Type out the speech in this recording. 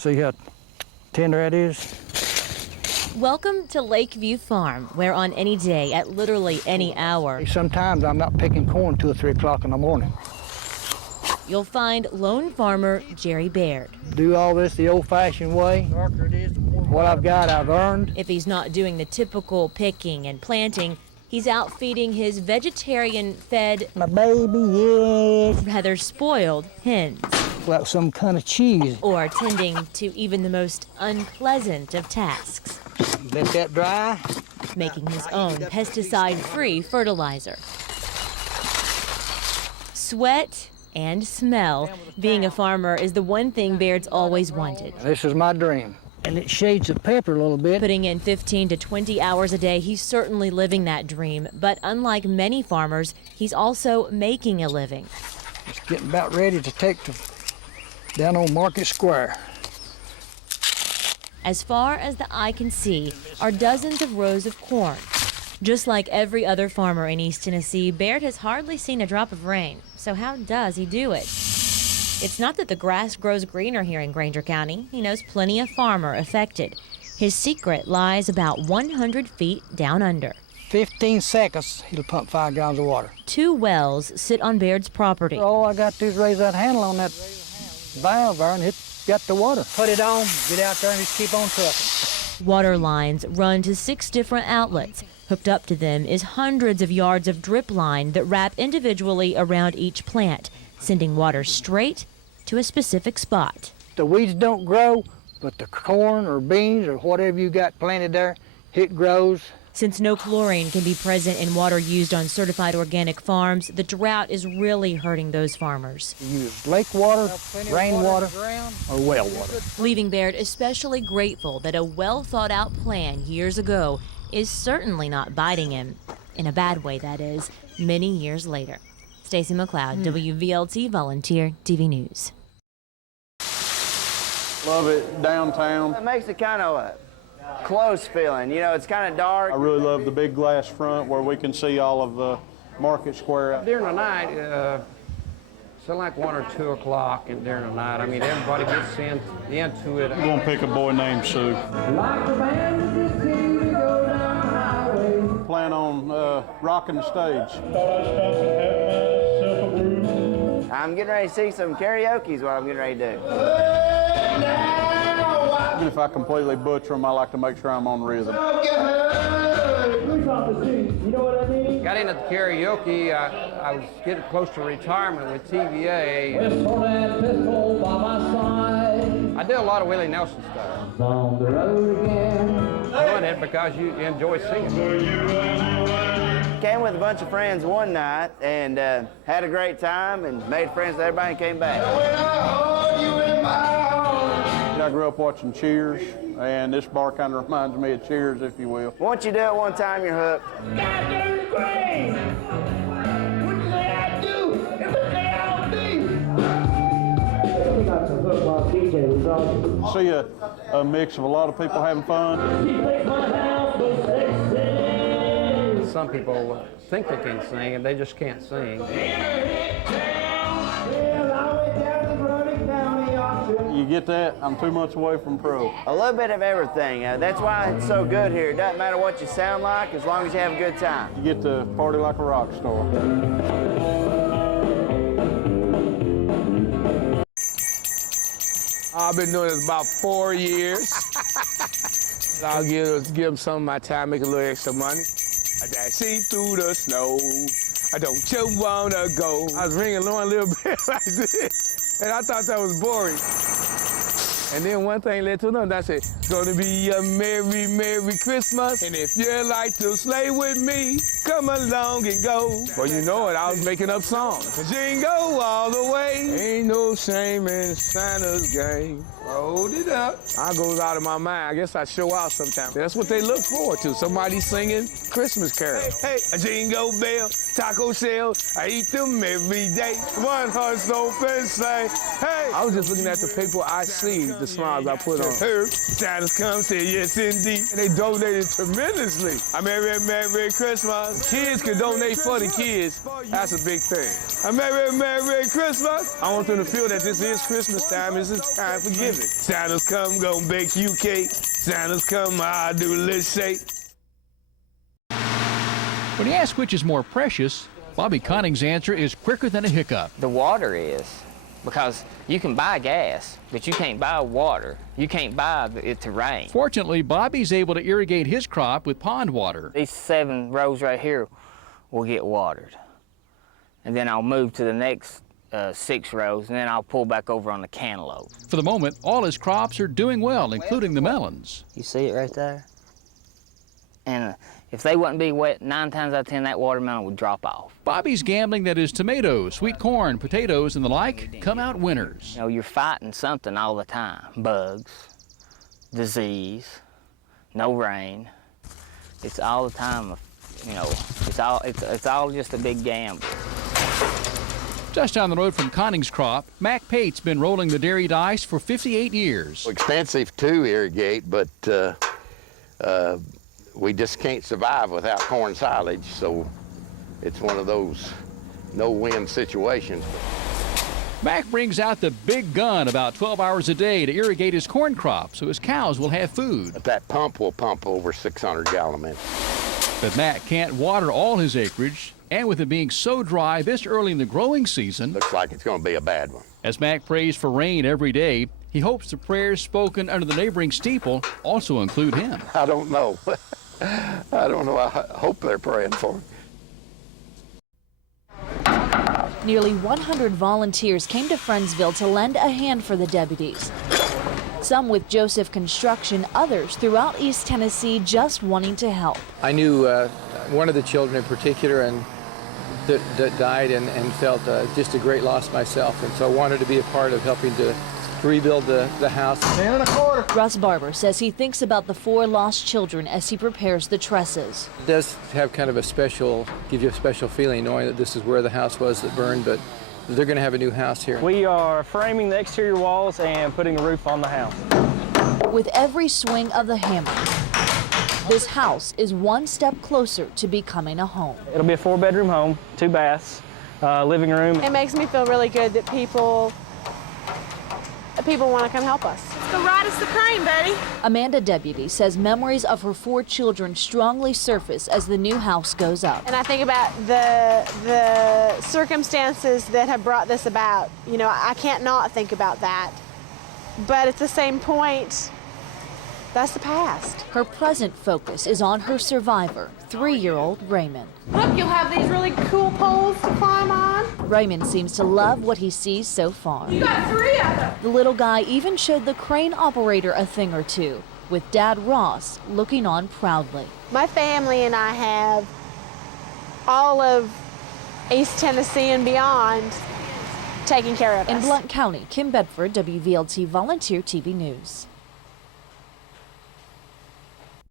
See how tender that is? Welcome to Lakeview Farm, where on any day, at literally any hour, Sometimes I'm not picking corn 2 or 3 o'clock in the morning. you'll find lone farmer Jerry Baird. Do all this the old-fashioned way. The darker it is, the more what I've got, I've earned. If he's not doing the typical picking and planting, he's out feeding his vegetarian-fed, My baby, yes. rather spoiled hens, Like some kind of cheese. or tending to even the most unpleasant of tasks, Let that dry. making his own pesticide-free fertilizer. Sweat and smell. Being a farmer is the one thing Baird's always wanted. This is my dream. And it shades the pepper a little bit. Putting in 15 to 20 hours a day, he's certainly living that dream. But unlike many farmers, he's also making a living. It's getting about ready to take down on Market Square. As far as the eye can see are dozens of rows of corn. Just like every other farmer in East Tennessee, Baird has hardly seen a drop of rain. So how does he do it? It's not that the grass grows greener here in Granger County. He knows plenty of farmer affected. His secret lies about 100 feet down under. 15 seconds, he'll pump 5 gallons of water. 2 wells sit on Baird's property. All I got to do is raise that handle on that valve there and it's got the water. Put it on, get out there and just keep on trucking. Water lines run to 6 different outlets. Hooked up to them is hundreds of yards of drip line that wrap individually around each plant, sending water straight to a specific spot. The weeds don't grow, but the corn or beans or whatever you got planted there, it grows. Since no chlorine can be present in water used on certified organic farms, the drought is really hurting those farmers. You use lake water, rainwater, or well water. Leaving Baird especially grateful that a well-thought-out plan years ago is certainly not biting him, in a bad way that is, many years later. Stacey McLeod, WVLT Volunteer TV News. Love it downtown. It makes it kind of a close feeling. You know, it's kind of dark. I really love the big glass front where we can see all of Market Square. During the night, so like 1 or 2 o'clock, and during the night, I mean, everybody gets into it. I'm gonna pick a boy named Sue. Plan on rocking the stage. I'm getting ready to see some karaoke is what I'm getting ready to do. Even if I completely butcher them, I like to make sure I'm on rhythm. Got into the karaoke. I was getting close to retirement with TVA. I did a lot of Willie Nelson stuff. On the road again. Doing it because you enjoy singing. Came with a bunch of friends one night and had a great time and made friends with everybody and came back. I grew up watching Cheers, and this bar kind of reminds me of Cheers, if you will. Once you do it one time, you're hooked. See a mix of a lot of people having fun. Some people think they can sing and they just can't sing. You get that? I'm 2 months away from pro. A little bit of everything. That's why it's so good here. It doesn't matter what you sound like as long as you have a good time. You get to party like a rock star. I've been doing this about 4 years. I'll give them some of my time, make a little extra money. I dash through the snow. I don't you wanna go. I was ringing along a little bit like this, and I thought that was boring. And then one thing led to another. I said, it's gonna be a Merry, Merry Christmas. And if you like to slay with me, come along and go. Well, you know it, I was making up songs. Jingle all the way. Ain't no shame in Santa's game. Hold it up. I goes out of my mind. I guess I show out sometimes. That's what they look forward to. Somebody singing Christmas carols. Hey, a jingle bell, taco shell. I eat them every day. One horse open sleigh. Hey. I was just looking at the people I see, the smiles I put on. Santa's come, say yes indeed. And they donated tremendously. I mean, Merry Christmas. Kids can donate for the kids. That's a big thing. Merry Christmas. I want them to feel that this is Christmas time. This is time for giving. Santa's come, gonna bake you cake. Santa's come, I'll do a little shake. When you ask which is more precious, Bobby Conning's answer is quicker than a hiccup. The water is, because you can buy gas, but you can't buy water. You can't buy it to rain. Fortunately, Bobby's able to irrigate his crop with pond water. These 7 rows right here will get watered. And then I'll move to the next 6 rows, and then I'll pull back over on the cantaloupe. For the moment, all his crops are doing well, including the melons. You see it right there? And if they wouldn't be wet, 9 times out of 10, that watermelon would drop off. Bobby's gambling that his tomatoes, sweet corn, potatoes, and the like come out winners. You know, you're fighting something all the time. Bugs, disease, no rain. It's all the time, you know, it's all just a big gamble. Just down the road from Conning's crop, Mac Pate's been rolling the dairy dice for 58 years. Expensive to irrigate, but we just can't survive without corn silage, so it's one of those no-win situations. Mac brings out the big gun about 12 hours a day to irrigate his corn crop so his cows will have food. But that pump will pump over 600-gallon minutes. But Mac can't water all his acreage, and with it being so dry this early in the growing season, looks like it's going to be a bad one. As Mac prays for rain every day, he hopes the prayers spoken under the neighboring steeple also include him. I don't know. I don't know. I hope they're praying for him. Nearly 100 volunteers came to Friendsville to lend a hand for the deputies. Some with Joseph Construction, others throughout East Tennessee just wanting to help. I knew one of the children in particular and that died and felt just a great loss myself, and so I wanted to be a part of helping to rebuild the house. 10 1/4. Russ Barber says he thinks about the 4 lost children as he prepares the trusses. It does have kind of give you a special feeling knowing that this is where the house was that burned, but they're going to have a new house here. We are framing the exterior walls and putting a roof on the house. With every swing of the hammer, this house is one step closer to becoming a home. It'll be a 4-bedroom home, 2 baths, living room. It makes me feel really good that people want to come help us. Let's go ride us the crane, buddy. Amanda Deputy says memories of her 4 children strongly surface as the new house goes up. And I think about the circumstances that have brought this about. You know, I can't not think about that. But at the same point, that's the past. Her present focus is on her survivor, 3-year-old Raymond. Look, you'll have these really cool poles to climb on. Raymond seems to love what he sees so far. You got 3 of them. The little guy even showed the crane operator a thing or two, with Dad Ross looking on proudly. My family and I have all of East Tennessee and beyond taking care of us. In Blount County, Kim Bedford, WVLT Volunteer TV News.